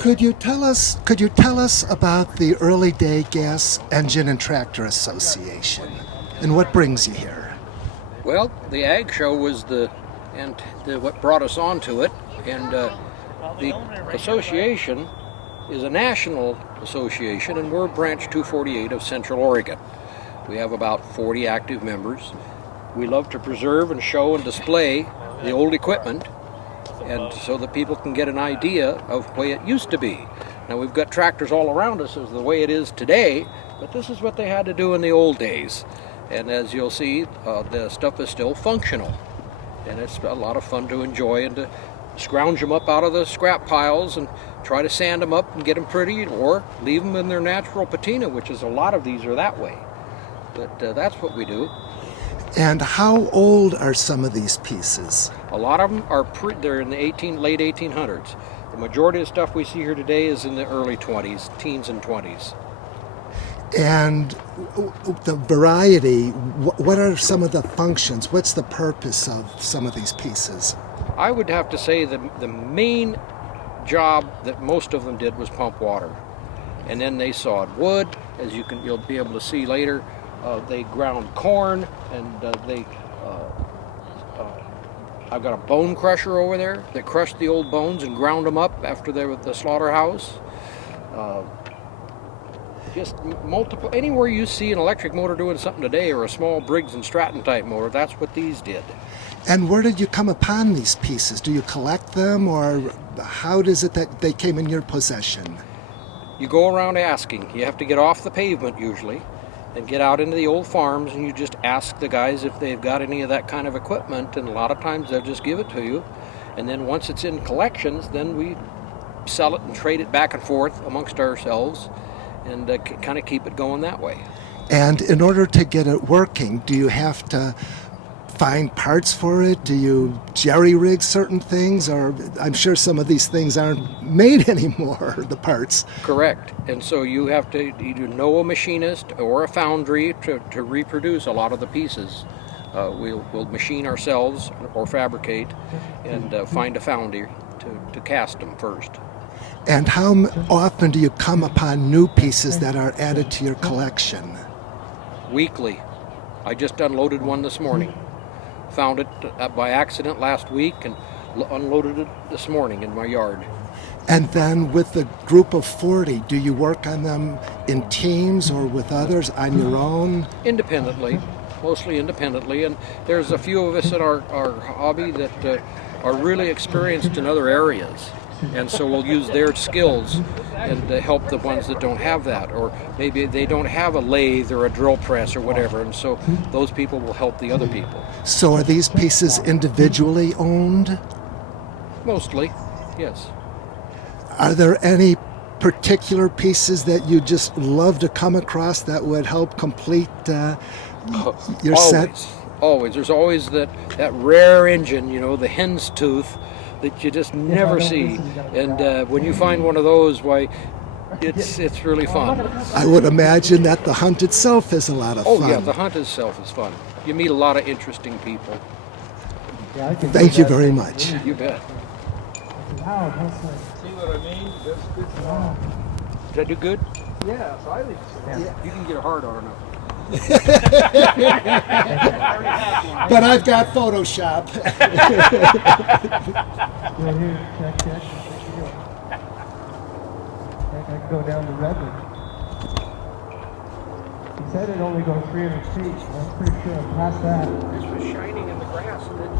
Could you tell us about the Early Day Gas Engine and Tractor Association and what brings you here? Well, the Ag Show was what brought us onto it, and the association is a national association, and we're branch 248 of Central Oregon. We have about 40 active members. We love to preserve and show and display the old equipment, and so that people can get an idea of the way it used to be. Now we've got tractors all around us as the way it is today, but this is what they had to do in the old days. And as you'll see, the stuff is still functional, and it's a lot of fun to enjoy and to scrounge them up out of the scrap piles and try to sand them up and get them pretty, or leave them in their natural patina, which is a lot of these are that way. But that's what we do. And how old are some of these pieces? A lot of them are they're in the late 1800s. The majority of stuff we see here today is in the early 20s, teens and 20s. And the variety, what are some of the functions? What's the purpose of some of these pieces? I would have to say that the main job that most of them did was pump water. And then they sawed wood, as you'll be able to see later. They ground corn, and I've got a bone crusher over there that crushed the old bones and ground them up after they were at the slaughterhouse. Just multiple, anywhere you see an electric motor doing something today, or a small Briggs and Stratton type motor, that's what these did. And where did you come upon these pieces? Do you collect them, or how is it that they came in your possession? You go around asking. You have to get off the pavement usually and get out into the old farms, and you just ask the guys if they've got any of that kind of equipment, and a lot of times they'll just give it to you. And then once it's in collections, then we sell it and trade it back and forth amongst ourselves, and kind of keep it going that way. And in order to get it working, do you have to find parts for it? Do you jerry-rig certain things? Or I'm sure some of these things aren't made anymore, the parts. Correct. And so you have to either know a machinist or a foundry to reproduce a lot of the pieces. We'll machine ourselves or fabricate, and find a foundry to cast them first. And how often do you come upon new pieces that are added to your collection? Weekly. I just unloaded one this morning. Found it by accident last week and unloaded it this morning in my yard. And then with the group of 40, do you work on them in teams or with others, on your own? Independently, mostly independently. And there's a few of us in our hobby that are really experienced in other areas. And so we'll use their skills and help the ones that don't have that, or maybe they don't have a lathe or a drill press or whatever, and so those people will help the other people. So are these pieces individually owned? Mostly, yes. Are there any particular pieces that you just love to come across that would help complete your set? Always. There's always that rare engine, the hen's tooth, that you just never see, and when you find one of those, why, it's really fun. I would imagine that the hunt itself is a lot of fun. Oh yeah, the hunt itself is fun. You meet a lot of interesting people. Thank you very much. You bet. See what I mean? That's good stuff. Did I do good? Yeah, so I think so. Yeah. You can get a hard R enough. But I've got Photoshop. Right here, check. I can go down to Redwood. He said it only goes 300 feet. I'm pretty sure I'm past that. This was shining in the grass, and it